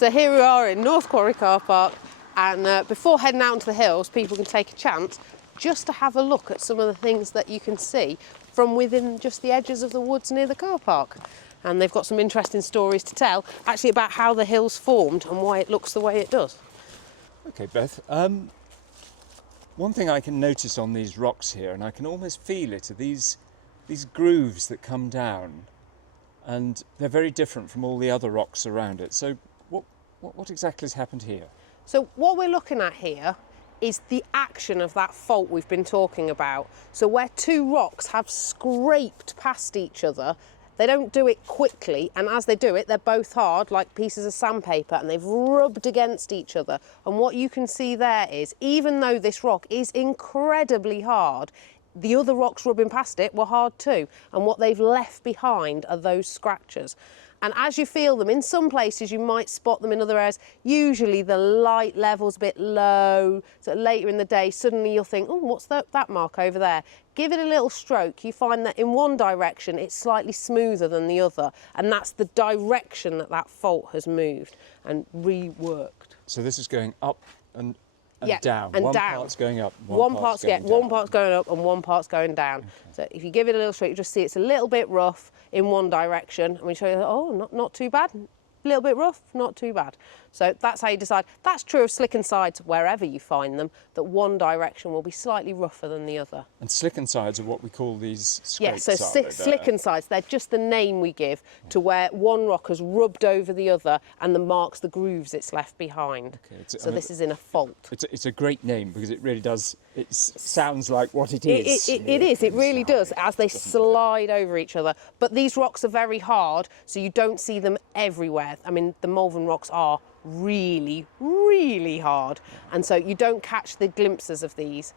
So here we are in North Quarry Car Park, and before heading out into the hills, people can take a chance just to have a look at some of the things that you can see from within just the edges of the woods near the car park. And they've got some interesting stories to tell, actually, about how the hills formed and why it looks the way it does. Okay, Beth. One thing I can notice on these rocks here, and I can almost feel it, are these grooves that come down, and they're very different from all the other rocks around it. So what exactly has happened here? So what we're looking at here is the action of that fault we've been talking about. So where two rocks have scraped past each other, they don't do it quickly, and as they do it, they're both hard, like pieces of sandpaper, and they've rubbed against each other. And what you can see there is, even though this rock is incredibly hard, the other rocks rubbing past it were hard too, and what they've left behind are those scratches. And as you feel them, in some places you might spot them, in other areas, usually the light level's a bit low, so later in the day suddenly you'll think, oh, what's that mark over there? Give it a little stroke, you find that in one direction it's slightly smoother than the other, and that's the direction that that fault has moved and reworked. So this is going up and down. And one down. Part's going up, one part's going down. One part's going up and one part's going down. Okay. So if you give it a little stroke, you just see it's a little bit rough in one direction, and we show you, oh, not too bad. A little bit rough, not too bad. So that's how you decide. That's true of slicken sides wherever you find them, that one direction will be slightly rougher than the other. And slicken sides are what we call these scrapes. Yes, so slicken sides, they're just the name we give to where one rock has rubbed over the other and the marks, the grooves it's left behind. Okay, so this is in a fault. It's a great name because it really does, it sounds like what it is. It really does, as they slide over each other. But these rocks are very hard, so you don't see them everywhere. I mean, the Malvern rocks are really, really hard, and so you don't catch the glimpses of these.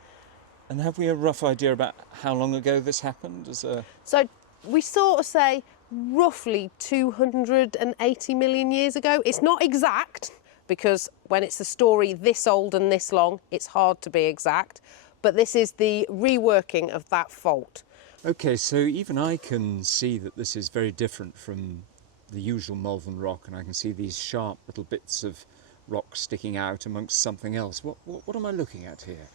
And have we a rough idea about how long ago this happened? So we sort of say roughly 280 million years ago. It's not exact, because when it's a story this old and this long, it's hard to be exact, but this is the reworking of that fault. Okay, so even I can see that this is very different from the usual Malvern rock, and I can see these sharp little bits of rock sticking out amongst something else. What am I looking at here?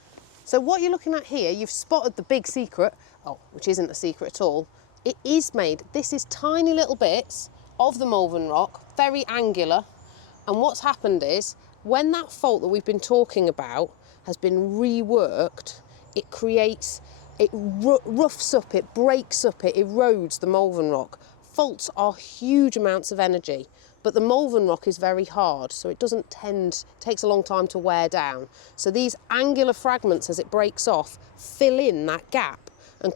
So what you're looking at here, you've spotted the big secret, which isn't a secret at all. It is made, this is tiny little bits of the Malvern rock, very angular, and what's happened is, when that fault that we've been talking about has been reworked, it creates, it roughs up, it breaks up, it erodes the Malvern rock. Faults are huge amounts of energy, but the Malvern rock is very hard, so it takes a long time to wear down. So these angular fragments, as it breaks off, fill in that gap and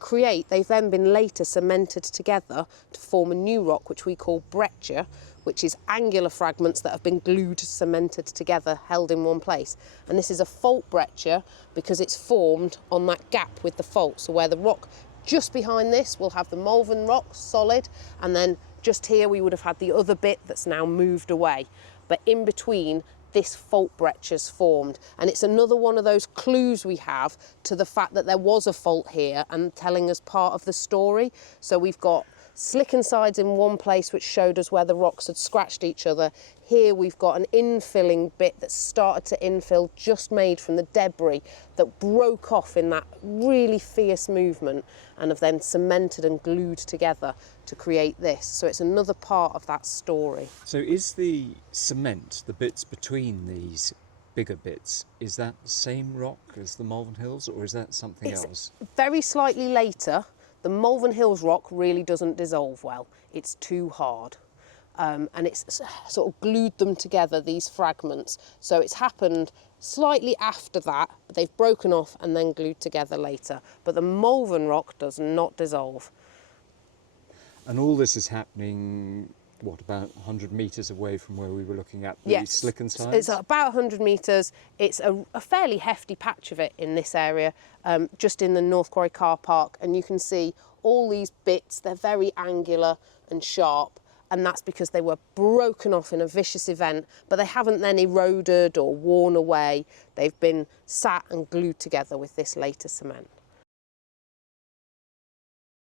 they've then been later cemented together to form a new rock, which we call breccia, which is angular fragments that have been glued, cemented together, held in one place. And this is a fault breccia because it's formed on that gap with the fault, so where the rock just behind this, we'll have the Malvern rock, solid, and then just here we would have had the other bit that's now moved away. But in between, this fault breccia's formed, and it's another one of those clues we have to the fact that there was a fault here and telling us part of the story. So we've got slicken sides in one place which showed us where the rocks had scratched each other. Here we've got an infilling bit that started to infill, just made from the debris that broke off in that really fierce movement and have then cemented and glued together to create this. So it's another part of that story. So is the cement, the bits between these bigger bits, is that the same rock as the Malvern Hills, or is that something else? Very slightly later. The Malvern Hills rock really doesn't dissolve well. It's too hard. And it's sort of glued them together, these fragments. So it's happened slightly after that, but they've broken off and then glued together later. But the Malvern rock does not dissolve. And all this is happening, what, about 100 metres away from where we were looking at the slicken sides? It's about 100 metres. It's a fairly hefty patch of it in this area, just in the North Quarry car park. And you can see all these bits, they're very angular and sharp. And that's because they were broken off in a vicious event, but they haven't then eroded or worn away. They've been sat and glued together with this later cement.